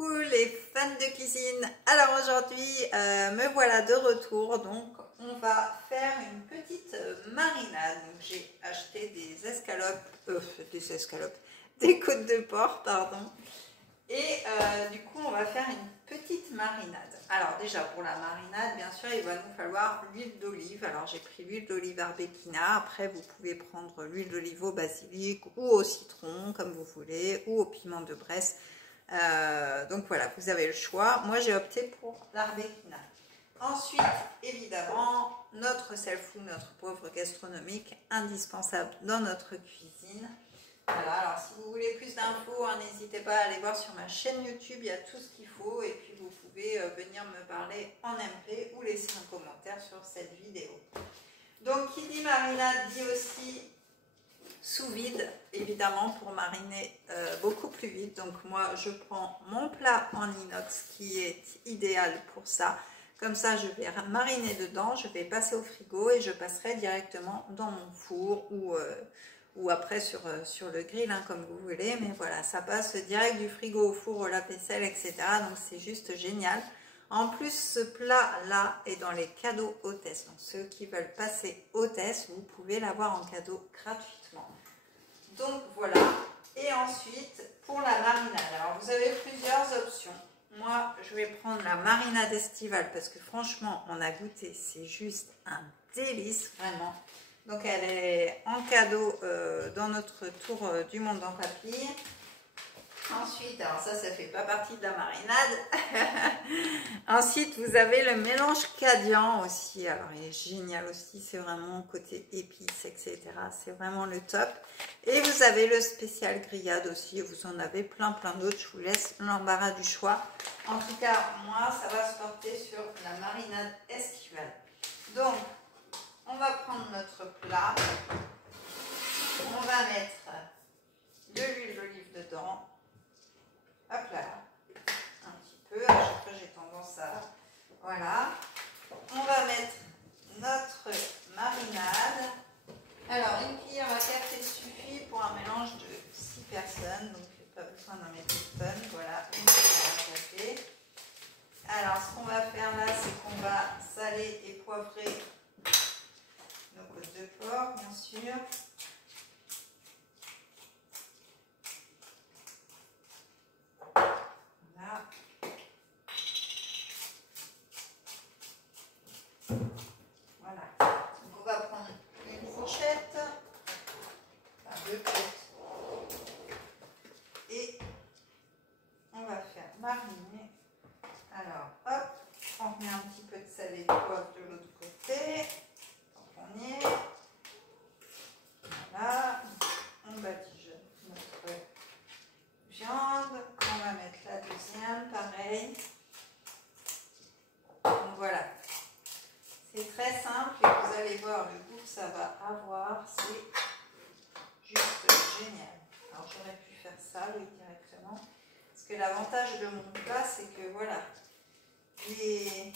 Coucou les fans de cuisine. Alors aujourd'hui me voilà de retour, donc on va faire une petite marinade. Donc j'ai acheté des côtes de porc, pardon. Et du coup on va faire une petite marinade. Alors déjà pour la marinade, bien sûr il va nous falloir l'huile d'olive. Alors j'ai pris l'huile d'olive Arbequina. Après vous pouvez prendre l'huile d'olive au basilic ou au citron comme vous voulez, ou au piment de Bresse. Donc voilà, vous avez le choix. Moi j'ai opté pour l'Arbequina. Ensuite, évidemment, notre self-food, notre poivre gastronomique, indispensable dans notre cuisine. Voilà, alors si vous voulez plus d'infos, hein, n'hésitez pas à aller voir sur ma chaîne YouTube, il y a tout ce qu'il faut. Et puis vous pouvez venir me parler en MP ou laisser un commentaire sur cette vidéo. Donc qui dit marinade dit aussi sous vide, évidemment, pour mariner beaucoup plus vite. Donc moi je prends mon plat en inox qui est idéal pour ça. Comme ça je vais mariner dedans, je vais passer au frigo et je passerai directement dans mon four ou après sur le grill, hein, comme vous voulez. Mais voilà, ça passe direct du frigo au four, au lave-vaisselle, etc. Donc c'est juste génial. En plus, ce plat-là est dans les cadeaux hôtesses. Donc ceux qui veulent passer hôtesse, vous pouvez l'avoir en cadeau gratuitement. Donc voilà. Et ensuite, pour la marinade, alors vous avez plusieurs options. Moi, je vais prendre la marinade estivale parce que franchement, on a goûté, c'est juste un délice, vraiment. Donc elle est en cadeau dans notre tour du monde en papille. Ensuite, alors ça fait pas partie de la marinade. Ensuite, vous avez le mélange Cadian aussi. Alors, il est génial aussi. C'est vraiment côté épices, etc. C'est vraiment le top. Et vous avez le spécial grillade aussi. Vous en avez plein d'autres. Je vous laisse l'embarras du choix. En tout cas, moi, ça va se porter sur la marinade estivale. Donc, on va prendre notre plat. On va mettre de l'huile d'olive dedans. Hop là, un petit peu, à chaque fois j'ai tendance à... Voilà. On va mettre notre marinade. Alors, une cuillère à café suffit pour un mélange de 6 personnes. Donc, pas besoin d'en mettre une tonne. Voilà, une cuillère à café. Alors, ce qu'on va faire là, c'est qu'on va saler et poivrer nos côtes de porc, bien sûr. Voilà, donc on va prendre une fourchette, enfin 2 côtes, et on va faire mariner. Alors hop, on met un petit peu de sel et de poivre de l'autre côté, donc on y est. Voilà, on badigeonne notre viande, on va mettre la deuxième, pareil. Donc voilà. C'est très simple et vous allez voir le goût que ça va avoir, c'est juste génial. Alors j'aurais pu faire ça oui, directement, parce que l'avantage de mon plat c'est que voilà, les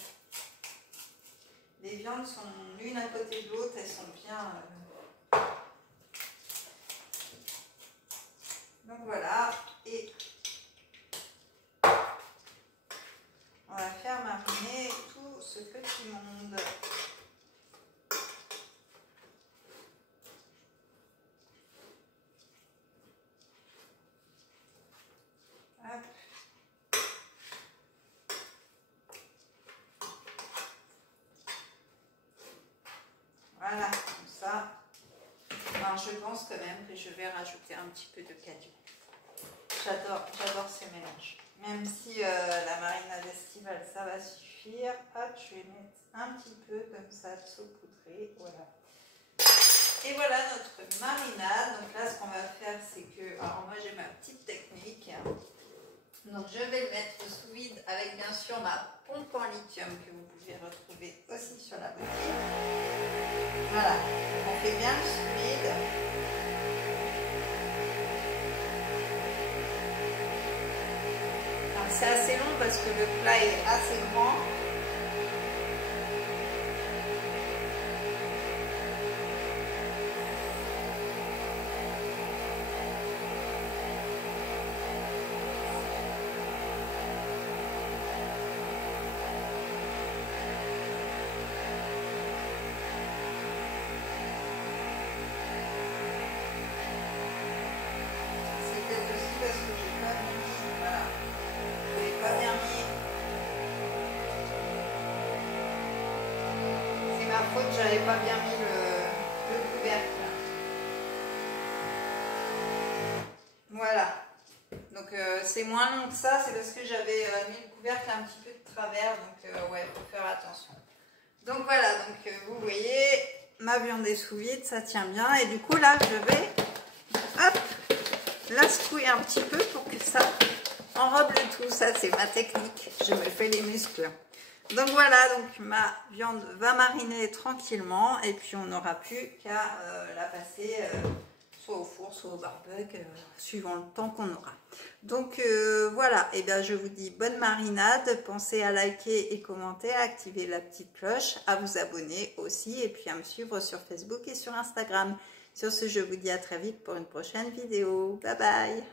viandes sont l'une à côté de l'autre, elles sont bien... Donc voilà, et on va faire mariner tout ce petit monde. Hop. Voilà, comme ça. Alors je pense quand même que je vais rajouter un petit peu de cadieu. J'adore ces mélanges. Même si la marinade estivale, ça va suffire. Hop, je vais mettre un petit peu comme ça de saupoudré. Voilà. Et voilà notre marinade. Donc là, ce qu'on va faire, c'est que... Alors moi, j'ai ma petite technique. Donc je vais le mettre sous vide avec bien sûr ma pompe en lithium que vous pouvez retrouver aussi sur la boutique. Voilà. On fait bien le sous vide. C'est assez long parce que le plat est assez grand. j'avais pas bien mis le couvercle. Voilà. Donc c'est moins long que ça, c'est parce que j'avais mis le couvercle un petit peu de travers, donc ouais, faut faire attention. Donc voilà, donc vous voyez, ma viande est sous vide, ça tient bien, et du coup là je vais, hop, la secouer un petit peu pour que ça enrobe le tout. Ça c'est ma technique, je me fais les muscles. Donc voilà, donc ma viande va mariner tranquillement, et puis on n'aura plus qu'à la passer soit au four, soit au barbecue, suivant le temps qu'on aura. Donc voilà, et bien je vous dis bonne marinade, pensez à liker et commenter, à activer la petite cloche, à vous abonner aussi, et puis à me suivre sur Facebook et sur Instagram. Sur ce, je vous dis à très vite pour une prochaine vidéo. Bye bye!